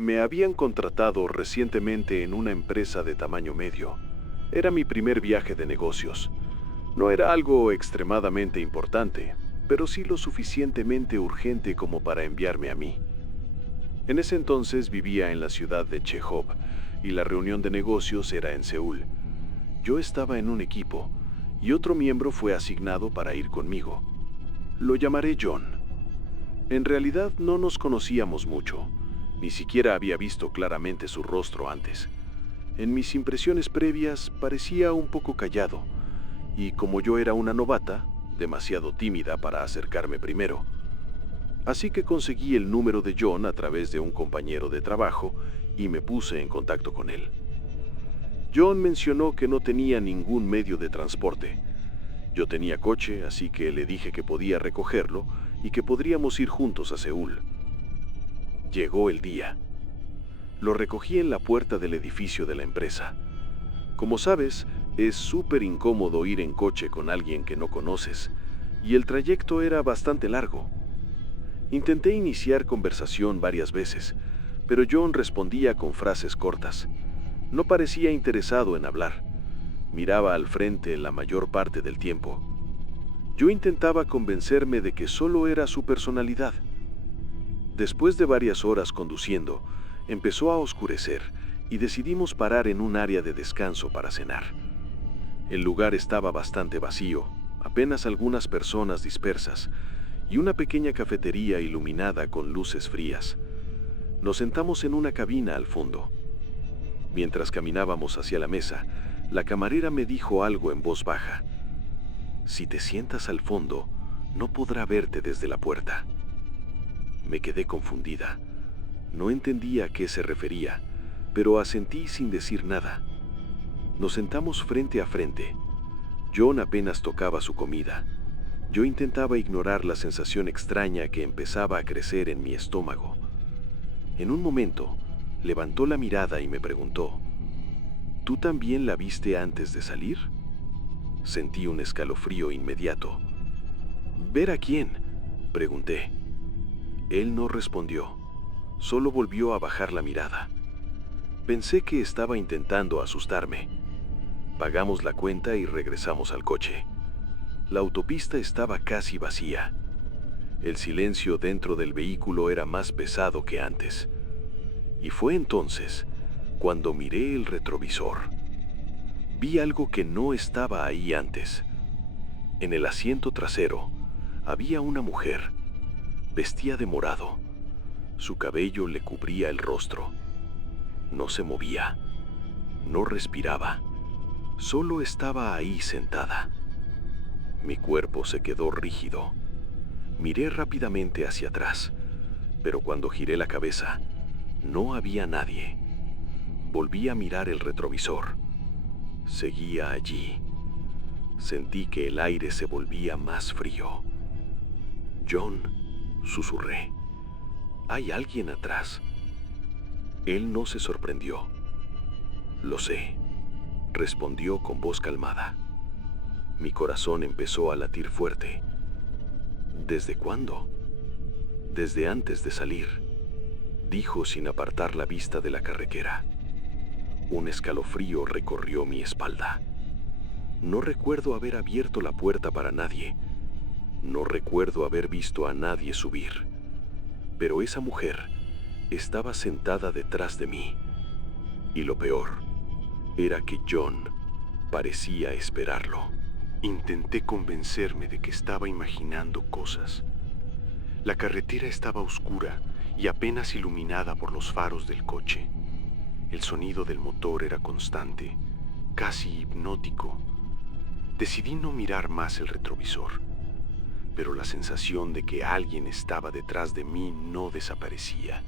Me habían contratado recientemente en una empresa de tamaño medio. Era mi primer viaje de negocios. No era algo extremadamente importante, pero sí lo suficientemente urgente como para enviarme a mí. En ese entonces vivía en la ciudad de Chehov y la reunión de negocios era en Seúl. Yo estaba en un equipo y otro miembro fue asignado para ir conmigo. Lo llamaré John. En realidad no nos conocíamos mucho, ni siquiera había visto claramente su rostro antes. En mis impresiones previas parecía un poco callado, y como yo era una novata, demasiado tímida para acercarme primero. Así que conseguí el número de John a través de un compañero de trabajo y me puse en contacto con él. John mencionó que no tenía ningún medio de transporte. Yo tenía coche, así que le dije que podía recogerlo y que podríamos ir juntos a Seúl. Llegó el día. Lo recogí en la puerta del edificio de la empresa. Como sabes, es súper incómodo ir en coche con alguien que no conoces, y el trayecto era bastante largo. Intenté iniciar conversación varias veces, pero John respondía con frases cortas. No parecía interesado en hablar. Miraba al frente la mayor parte del tiempo. Yo intentaba convencerme de que solo era su personalidad. Después de varias horas conduciendo, empezó a oscurecer y decidimos parar en un área de descanso para cenar. El lugar estaba bastante vacío, apenas algunas personas dispersas, y una pequeña cafetería iluminada con luces frías. Nos sentamos en una cabina al fondo. Mientras caminábamos hacia la mesa, la camarera me dijo algo en voz baja. Si te sientas al fondo, no podrá verte desde la puerta. Me quedé confundida. No entendía a qué se refería, pero asentí sin decir nada. Nos sentamos frente a frente. John apenas tocaba su comida. Yo intentaba ignorar la sensación extraña que empezaba a crecer en mi estómago. En un momento, levantó la mirada y me preguntó, ¿tú también la viste antes de salir? Sentí un escalofrío inmediato. ¿Ver a quién?, pregunté. Él no respondió, solo volvió a bajar la mirada. Pensé que estaba intentando asustarme. Pagamos la cuenta y regresamos al coche. La autopista estaba casi vacía. El silencio dentro del vehículo era más pesado que antes. Y fue entonces cuando miré el retrovisor. Vi algo que no estaba ahí antes. En el asiento trasero había una mujer. Vestía de morado. Su cabello le cubría el rostro. No se movía. No respiraba. Solo estaba ahí sentada. Mi cuerpo se quedó rígido. Miré rápidamente hacia atrás, pero cuando giré la cabeza, no había nadie. Volví a mirar el retrovisor. Seguía allí. Sentí que el aire se volvía más frío. John, susurré. ¿Hay alguien atrás? Él no se sorprendió. Lo sé, respondió con voz calmada. Mi corazón empezó a latir fuerte. ¿Desde cuándo? Desde antes de salir, dijo sin apartar la vista de la carretera. Un escalofrío recorrió mi espalda. No recuerdo haber abierto la puerta para nadie. No recuerdo haber visto a nadie subir. Pero esa mujer estaba sentada detrás de mí. Y lo peor era que John parecía esperarlo. Intenté convencerme de que estaba imaginando cosas. La carretera estaba oscura y apenas iluminada por los faros del coche. El sonido del motor era constante, casi hipnótico. Decidí no mirar más el retrovisor, pero la sensación de que alguien estaba detrás de mí no desaparecía.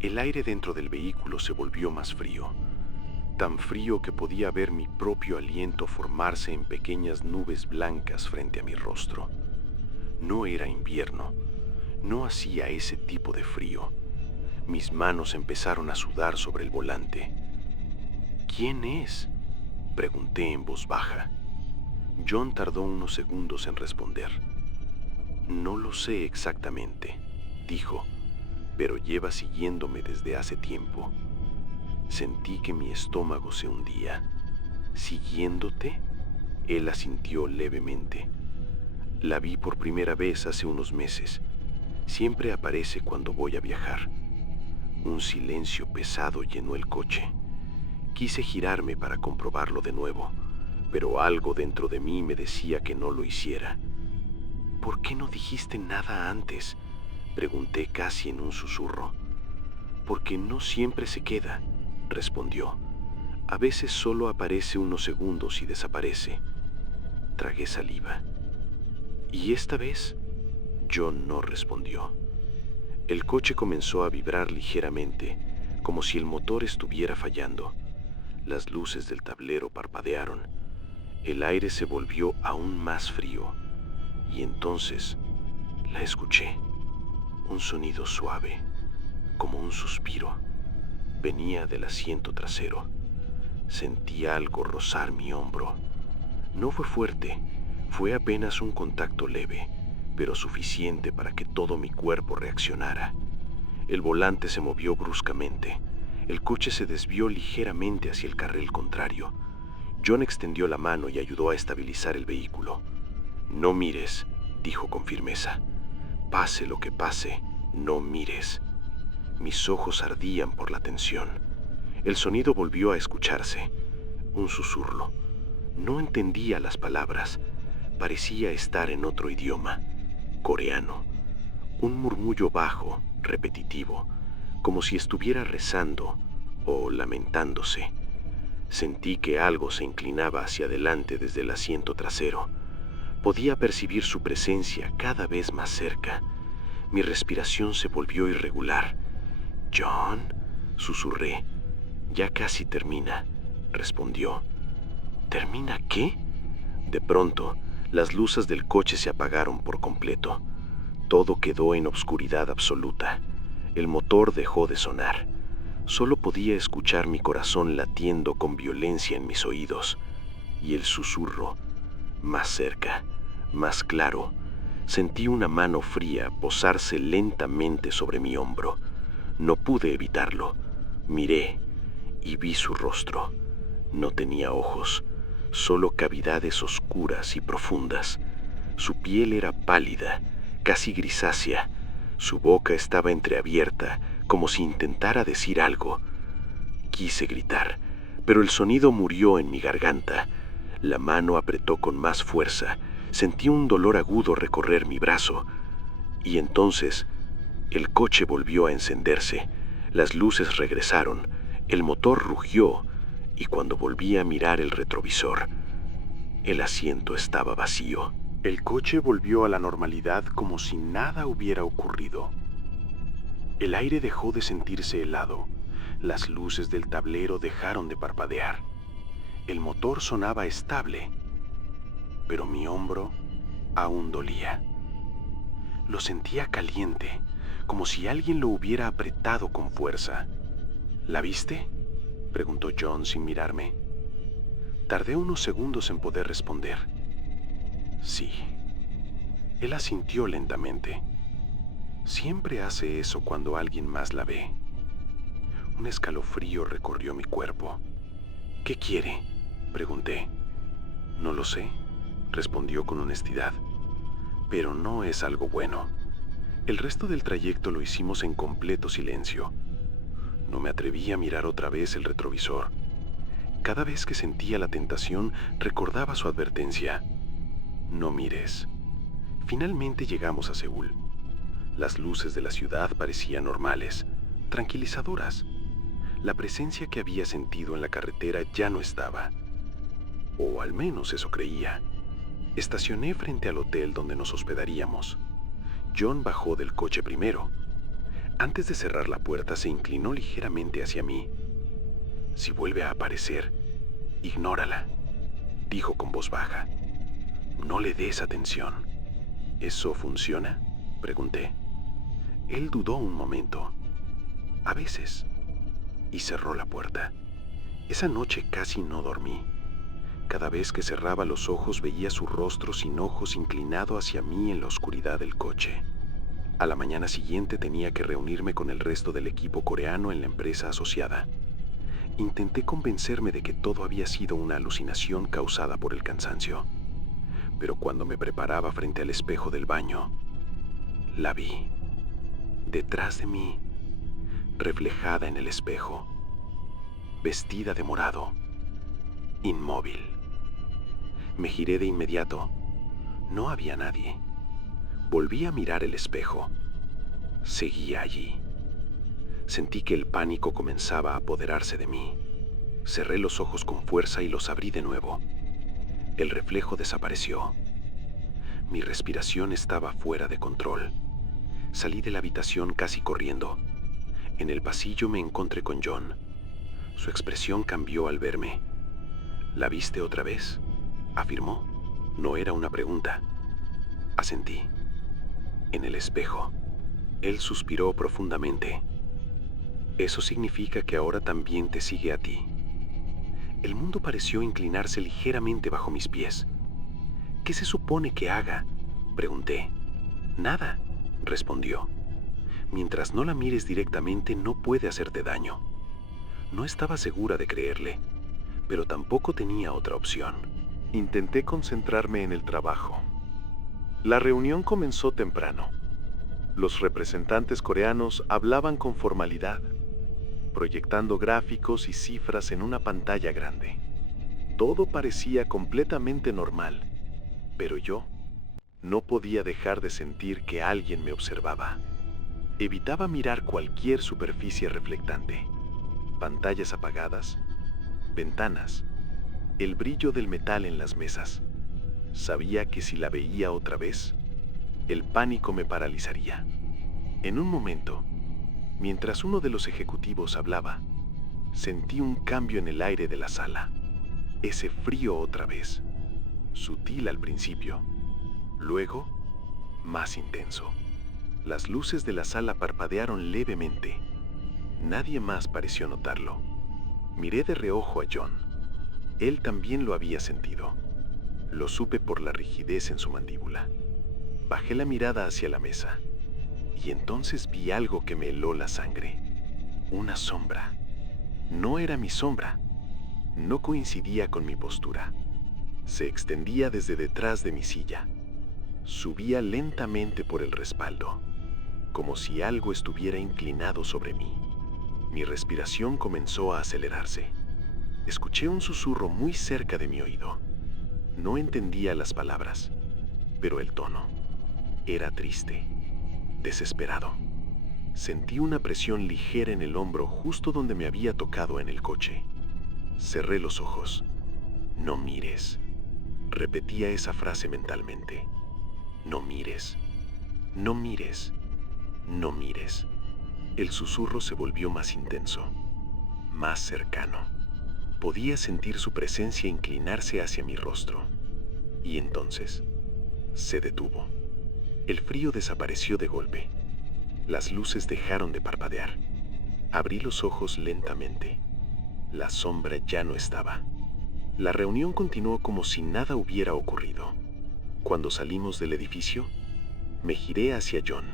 El aire dentro del vehículo se volvió más frío, tan frío que podía ver mi propio aliento formarse en pequeñas nubes blancas frente a mi rostro. No era invierno, no hacía ese tipo de frío. Mis manos empezaron a sudar sobre el volante. ¿Quién es?, pregunté en voz baja. John tardó unos segundos en responder. No lo sé exactamente, dijo, pero lleva siguiéndome desde hace tiempo. Sentí que mi estómago se hundía. ¿Siguiéndote? Él asintió levemente. La vi por primera vez hace unos meses. Siempre aparece cuando voy a viajar. Un silencio pesado llenó el coche. Quise girarme para comprobarlo de nuevo, pero algo dentro de mí me decía que no lo hiciera. ¿Por qué no dijiste nada antes?, pregunté casi en un susurro. Porque no siempre se queda, respondió. A veces solo aparece unos segundos y desaparece. Tragué saliva. ¿Y esta vez? John no respondió. El coche comenzó a vibrar ligeramente, como si el motor estuviera fallando. Las luces del tablero parpadearon. El aire se volvió aún más frío. Y entonces la escuché. Un sonido suave, como un suspiro. Venía del asiento trasero. Sentí algo rozar mi hombro. No fue fuerte, fue apenas un contacto leve, pero suficiente para que todo mi cuerpo reaccionara. El volante se movió bruscamente. El coche se desvió ligeramente hacia el carril contrario. John extendió la mano y ayudó a estabilizar el vehículo. No mires, dijo con firmeza. Pase lo que pase, no mires. Mis ojos ardían por la tensión. El sonido volvió a escucharse. Un susurro. No entendía las palabras. Parecía estar en otro idioma. Coreano. Un murmullo bajo, repetitivo, como si estuviera rezando o lamentándose. Sentí que algo se inclinaba hacia adelante desde el asiento trasero. Podía percibir su presencia cada vez más cerca. Mi respiración se volvió irregular. «John», susurré. «Ya casi termina», respondió. «¿Termina qué?» De pronto, las luces del coche se apagaron por completo. Todo quedó en obscuridad absoluta. El motor dejó de sonar. Solo podía escuchar mi corazón latiendo con violencia en mis oídos. Y el susurro, más cerca, más claro. Sentí una mano fría posarse lentamente sobre mi hombro. No pude evitarlo. Miré y vi su rostro. No tenía ojos, solo cavidades oscuras y profundas. Su piel era pálida, casi grisácea. Su boca estaba entreabierta, como si intentara decir algo. Quise gritar, pero el sonido murió en mi garganta. La mano apretó con más fuerza. Sentí un dolor agudo recorrer mi brazo. Y entonces, el coche volvió a encenderse. Las luces regresaron. El motor rugió. Y cuando volví a mirar el retrovisor, el asiento estaba vacío. El coche volvió a la normalidad como si nada hubiera ocurrido. El aire dejó de sentirse helado. Las luces del tablero dejaron de parpadear. El motor sonaba estable, pero mi hombro aún dolía. Lo sentía caliente, como si alguien lo hubiera apretado con fuerza. ¿La viste?, preguntó John sin mirarme. Tardé unos segundos en poder responder. Sí. Él asintió lentamente. Siempre hace eso cuando alguien más la ve. Un escalofrío recorrió mi cuerpo. ¿Qué quiere?, pregunté. No lo sé, respondió con honestidad. Pero no es algo bueno. El resto del trayecto lo hicimos en completo silencio. No me atreví a mirar otra vez el retrovisor. Cada vez que sentía la tentación, recordaba su advertencia. No mires. Finalmente llegamos a Seúl. Las luces de la ciudad parecían normales, tranquilizadoras. La presencia que había sentido en la carretera ya no estaba. O al menos eso creía. Estacioné frente al hotel donde nos hospedaríamos. John bajó del coche primero. Antes de cerrar la puerta se inclinó ligeramente hacia mí. Si vuelve a aparecer, ignórala, dijo con voz baja. No le des atención. ¿Eso funciona?, pregunté. Él dudó un momento. A veces. Y cerró la puerta. Esa noche casi no dormí. Cada vez que cerraba los ojos veía su rostro sin ojos inclinado hacia mí en la oscuridad del coche. A la mañana siguiente tenía que reunirme con el resto del equipo coreano en la empresa asociada. Intenté convencerme de que todo había sido una alucinación causada por el cansancio, pero cuando me preparaba frente al espejo del baño, la vi, detrás de mí, reflejada en el espejo, vestida de morado, inmóvil. Me giré de inmediato. No había nadie. Volví a mirar el espejo. Seguía allí. Sentí que el pánico comenzaba a apoderarse de mí. Cerré los ojos con fuerza y los abrí de nuevo. El reflejo desapareció. Mi respiración estaba fuera de control. Salí de la habitación casi corriendo. En el pasillo me encontré con John. Su expresión cambió al verme. ¿La viste otra vez?, afirmó. No era una pregunta. Asentí. En el espejo. Él suspiró profundamente. Eso significa que ahora también te sigue a ti. El mundo pareció inclinarse ligeramente bajo mis pies. ¿Qué se supone que haga?, pregunté. Nada, respondió. Mientras no la mires directamente, no puede hacerte daño. No estaba segura de creerle, pero tampoco tenía otra opción. Intenté concentrarme en el trabajo. La reunión comenzó temprano. Los representantes coreanos hablaban con formalidad, proyectando gráficos y cifras en una pantalla grande. Todo parecía completamente normal, pero yo no podía dejar de sentir que alguien me observaba. Evitaba mirar cualquier superficie reflectante. Pantallas apagadas, ventanas, el brillo del metal en las mesas. Sabía que si la veía otra vez, el pánico me paralizaría. En un momento, mientras uno de los ejecutivos hablaba, sentí un cambio en el aire de la sala. Ese frío otra vez, sutil al principio, luego más intenso. Las luces de la sala parpadearon levemente. Nadie más pareció notarlo. Miré de reojo a John. Él también lo había sentido. Lo supe por la rigidez en su mandíbula. Bajé la mirada hacia la mesa y entonces vi algo que me heló la sangre. Una sombra. No era mi sombra. No coincidía con mi postura. Se extendía desde detrás de mi silla. Subía lentamente por el respaldo, como si algo estuviera inclinado sobre mí. Mi respiración comenzó a acelerarse. Escuché un susurro muy cerca de mi oído. No entendía las palabras, pero el tono era triste, desesperado. Sentí una presión ligera en el hombro justo donde me había tocado en el coche. Cerré los ojos. No mires. Repetía esa frase mentalmente. No mires. No mires. No mires. El susurro se volvió más intenso, más cercano. Podía sentir su presencia inclinarse hacia mi rostro. Y entonces, se detuvo. El frío desapareció de golpe. Las luces dejaron de parpadear. Abrí los ojos lentamente. La sombra ya no estaba. La reunión continuó como si nada hubiera ocurrido. Cuando salimos del edificio, me giré hacia John.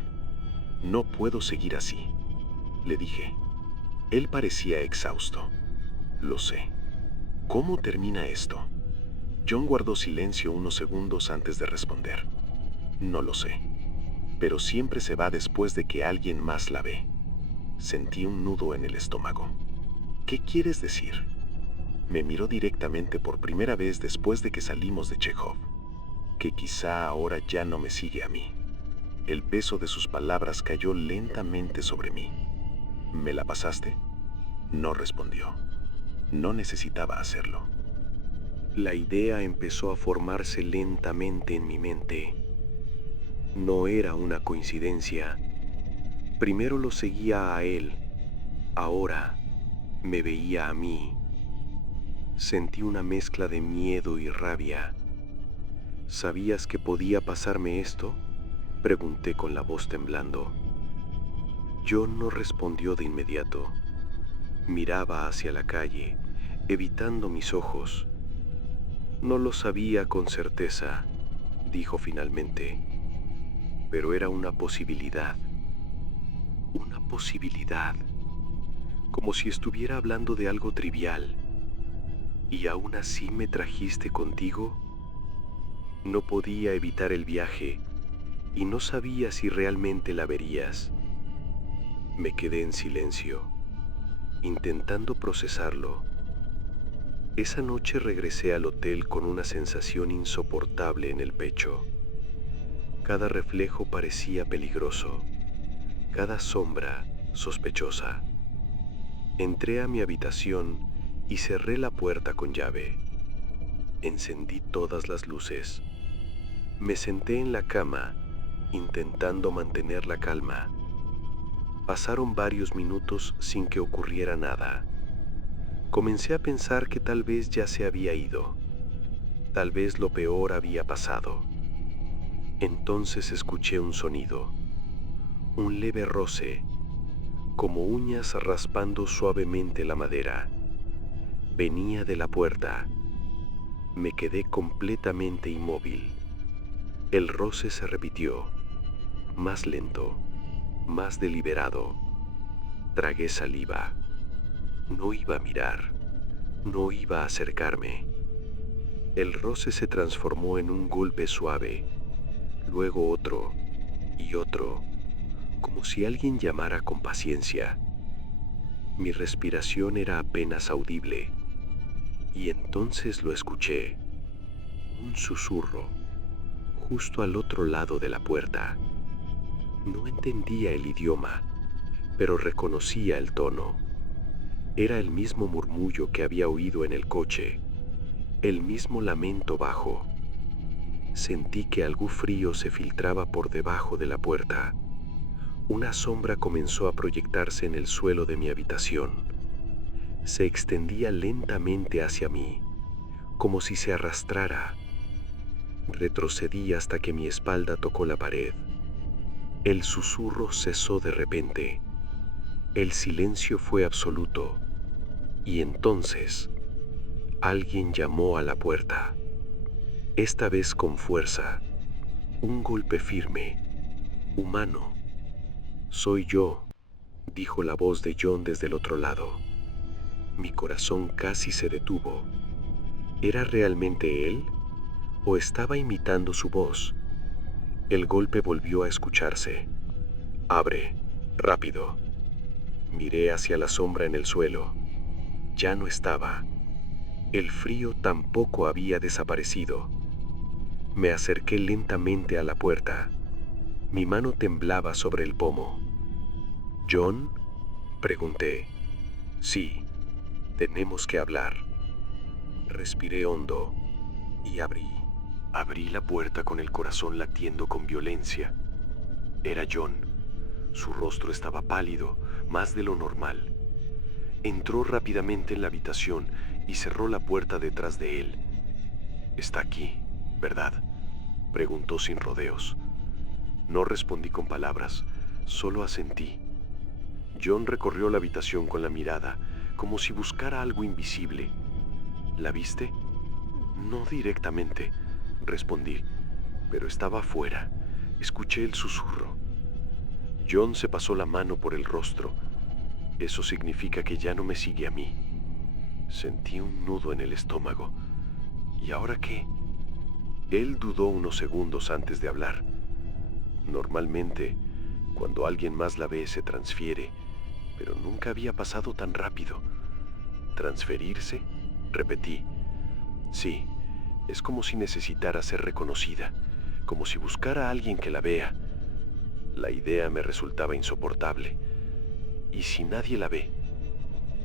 No puedo seguir así, le dije. Él parecía exhausto. Lo sé. ¿Cómo termina esto? John guardó silencio unos segundos antes de responder. No lo sé, pero siempre se va después de que alguien más la ve. Sentí un nudo en el estómago. ¿Qué quieres decir? Me miró directamente por primera vez después de que salimos de Chekhov. Que quizá ahora ya no me sigue a mí. El peso de sus palabras cayó lentamente sobre mí. ¿Me la pasaste? No respondió. No necesitaba hacerlo. La idea empezó a formarse lentamente en mi mente. No era una coincidencia. Primero lo seguía a él. Ahora me veía a mí. Sentí una mezcla de miedo y rabia. ¿Sabías que podía pasarme esto?, pregunté con la voz temblando. John no respondió de inmediato. Miraba hacia la calle, evitando mis ojos. No lo sabía con certeza, dijo finalmente. pero era una posibilidad, como si estuviera hablando de algo trivial. ¿Y aún así me trajiste contigo? No podía evitar el viaje y no sabía si realmente la verías. Me quedé en silencio, intentando procesarlo. Esa noche regresé al hotel con una sensación insoportable en el pecho. Cada reflejo parecía peligroso, cada sombra sospechosa. Entré a mi habitación y cerré la puerta con llave. Encendí todas las luces. Me senté en la cama, intentando mantener la calma. Pasaron varios minutos sin que ocurriera nada. Comencé a pensar que tal vez ya se había ido. Tal vez lo peor había pasado. Entonces escuché un sonido, un leve roce, como uñas raspando suavemente la madera. Venía de la puerta. Me quedé completamente inmóvil. El roce se repitió, más lento, más deliberado. Tragué saliva. No iba a mirar, no iba a acercarme. El roce se transformó en un golpe suave, luego otro y otro, como si alguien llamara con paciencia. Mi respiración era apenas audible, y entonces lo escuché, un susurro, justo al otro lado de la puerta. No entendía el idioma, pero reconocía el tono. Era el mismo murmullo que había oído en el coche, el mismo lamento bajo. Sentí que algo frío se filtraba por debajo de la puerta. Una sombra comenzó a proyectarse en el suelo de mi habitación. Se extendía lentamente hacia mí, como si se arrastrara. Retrocedí hasta que mi espalda tocó la pared. El susurro cesó de repente. El silencio fue absoluto. Y entonces, alguien llamó a la puerta. Esta vez con fuerza. Un golpe firme, humano. «Soy yo», dijo la voz de John desde el otro lado. Mi corazón casi se detuvo. ¿Era realmente él? ¿O estaba imitando su voz? El golpe volvió a escucharse. «Abre, rápido». Miré hacia la sombra en el suelo. Ya no estaba. El frío tampoco había desaparecido. Me acerqué lentamente a la puerta. Mi mano temblaba sobre el pomo. «¿John?», pregunté. «Sí, tenemos que hablar». Respiré hondo y abrí. Abrí la puerta con el corazón latiendo con violencia. Era John. Su rostro estaba pálido, más de lo normal. Entró rápidamente en la habitación y cerró la puerta detrás de él. «Está aquí, ¿verdad?», preguntó sin rodeos. No respondí con palabras, solo asentí. John recorrió la habitación con la mirada, como si buscara algo invisible. «¿La viste?». «No directamente», respondí, pero estaba afuera. Escuché el susurro. John se pasó la mano por el rostro. Eso significa que ya no me sigue a mí. Sentí un nudo en el estómago. ¿Y ahora qué? Él dudó unos segundos antes de hablar. Normalmente, cuando alguien más la ve, se transfiere, pero nunca había pasado tan rápido. ¿Transferirse?, repetí. Sí, es como si necesitara ser reconocida, como si buscara a alguien que la vea. La idea me resultaba insoportable. ¿Y si nadie la ve?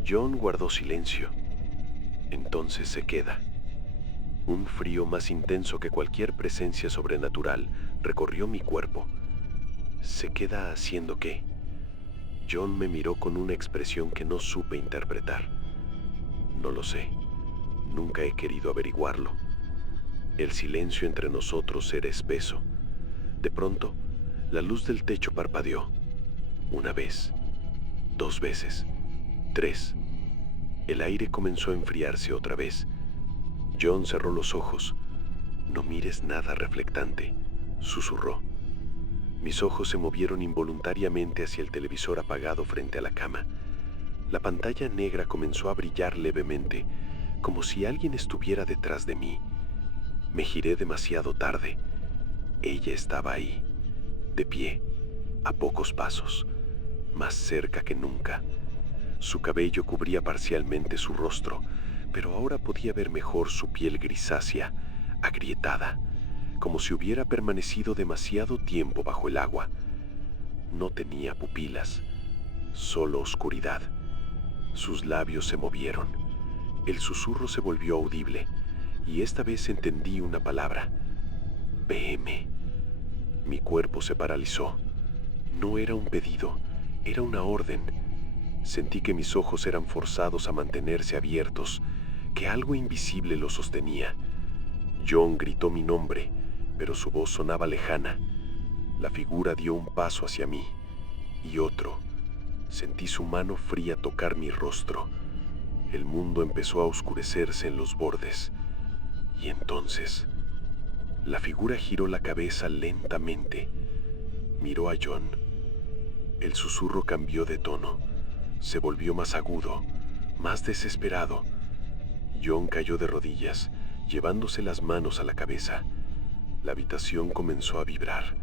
John guardó silencio. Entonces se queda. Un frío más intenso que cualquier presencia sobrenatural recorrió mi cuerpo. ¿Se queda haciendo qué? John me miró con una expresión que no supe interpretar. No lo sé. Nunca he querido averiguarlo. El silencio entre nosotros era espeso. De pronto, la luz del techo parpadeó. Una vez, 2 veces, 3. El aire comenzó a enfriarse otra vez. John cerró los ojos. «No mires nada reflectante», susurró. Mis ojos se movieron involuntariamente hacia el televisor apagado frente a la cama. La pantalla negra comenzó a brillar levemente, como si alguien estuviera detrás de mí. Me giré demasiado tarde. Ella estaba ahí, de pie, a pocos pasos, más cerca que nunca. Su cabello cubría parcialmente su rostro, pero ahora podía ver mejor su piel grisácea, agrietada, como si hubiera permanecido demasiado tiempo bajo el agua. No tenía pupilas, solo oscuridad. Sus labios se movieron. El susurro se volvió audible, y esta vez entendí una palabra: PM. Mi cuerpo se paralizó. No era un pedido, era una orden. Sentí que mis ojos eran forzados a mantenerse abiertos, que algo invisible los sostenía. John gritó mi nombre, pero su voz sonaba lejana. La figura dio un paso hacia mí, y otro. Sentí su mano fría tocar mi rostro. El mundo empezó a oscurecerse en los bordes. Y entonces, la figura giró la cabeza lentamente. Miró a John. El susurro cambió de tono. Se volvió más agudo, más desesperado. John cayó de rodillas, llevándose las manos a la cabeza. La habitación comenzó a vibrar.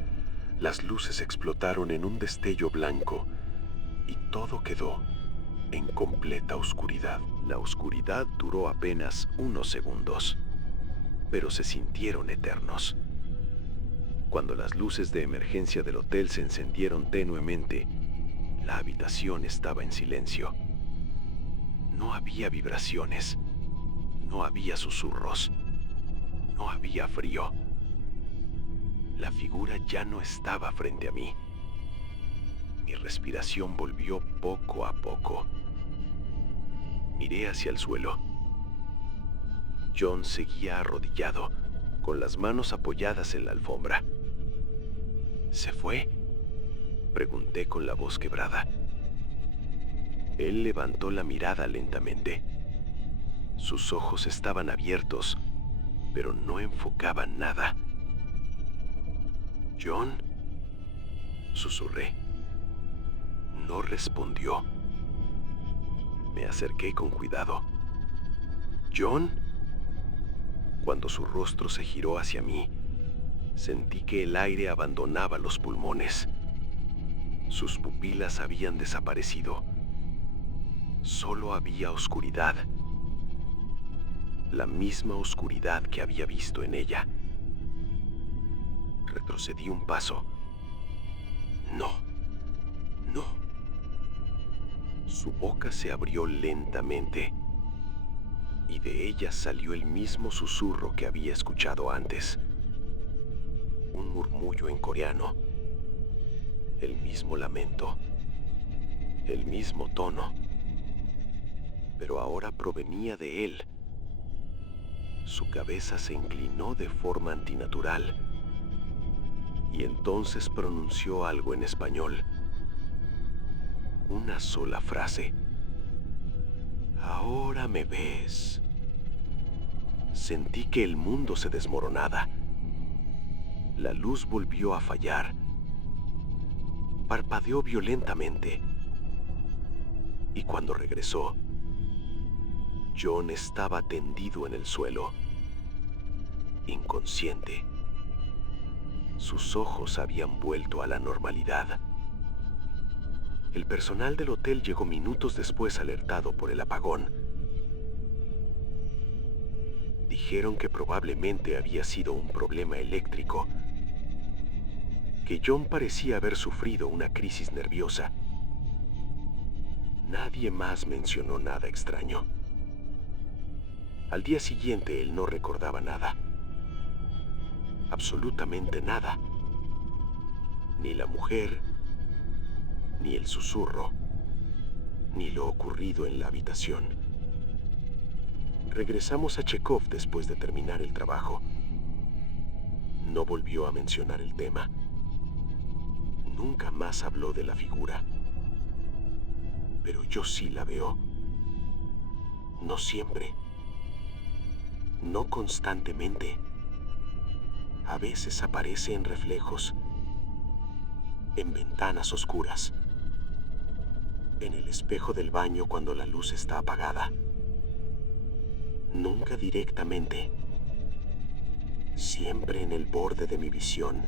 Las luces explotaron en un destello blanco y todo quedó en completa oscuridad. La oscuridad duró apenas unos segundos, pero se sintieron eternos. Cuando las luces de emergencia del hotel se encendieron tenuemente, la habitación estaba en silencio. No había vibraciones, no había susurros, no había frío. La figura ya no estaba frente a mí. Mi respiración volvió poco a poco. Miré hacia el suelo. John seguía arrodillado, con las manos apoyadas en la alfombra. ¿Se fue?, pregunté con la voz quebrada. Él levantó la mirada lentamente. Sus ojos estaban abiertos, pero no enfocaban nada. «¿John?», susurré. No respondió. Me acerqué con cuidado. «¿John?». Cuando su rostro se giró hacia mí, sentí que el aire abandonaba los pulmones. Sus pupilas habían desaparecido. Solo había oscuridad. La misma oscuridad que había visto en ella. Retrocedí un paso. «No, no». Su boca se abrió lentamente, y de ella salió el mismo susurro que había escuchado antes. Un murmullo en coreano. El mismo lamento. El mismo tono. Pero ahora provenía de él. Su cabeza se inclinó de forma antinatural. Y entonces pronunció algo en español. Una sola frase. «Ahora me ves». Sentí que el mundo se desmoronaba. La luz volvió a fallar. Parpadeó violentamente. Y cuando regresó, John estaba tendido en el suelo, inconsciente. Sus ojos habían vuelto a la normalidad. El personal del hotel llegó minutos después, alertado por el apagón. Dijeron que probablemente había sido un problema eléctrico, que John parecía haber sufrido una crisis nerviosa. Nadie más mencionó nada extraño. Al día siguiente él no recordaba nada. Absolutamente nada. Ni la mujer, ni el susurro, ni lo ocurrido en la habitación. Regresamos a Chekhov después de terminar el trabajo. No volvió a mencionar el tema. Nunca más habló de la figura. Pero yo sí la veo. No siempre. No constantemente. A veces aparece en reflejos. en ventanas oscuras, en el espejo del baño cuando la luz está apagada. Nunca directamente, siempre en el borde de mi visión.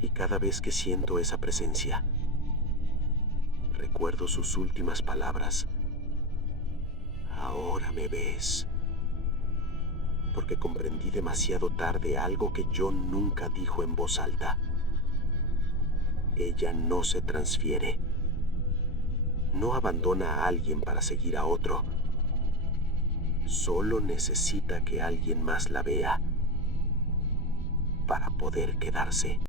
Y cada vez que siento esa presencia, recuerdo sus últimas palabras. Ahora me ves. Porque comprendí demasiado tarde algo que John nunca dijo en voz alta. Ella no se transfiere. No abandona a alguien para seguir a otro. Solo necesita que alguien más la vea para poder quedarse.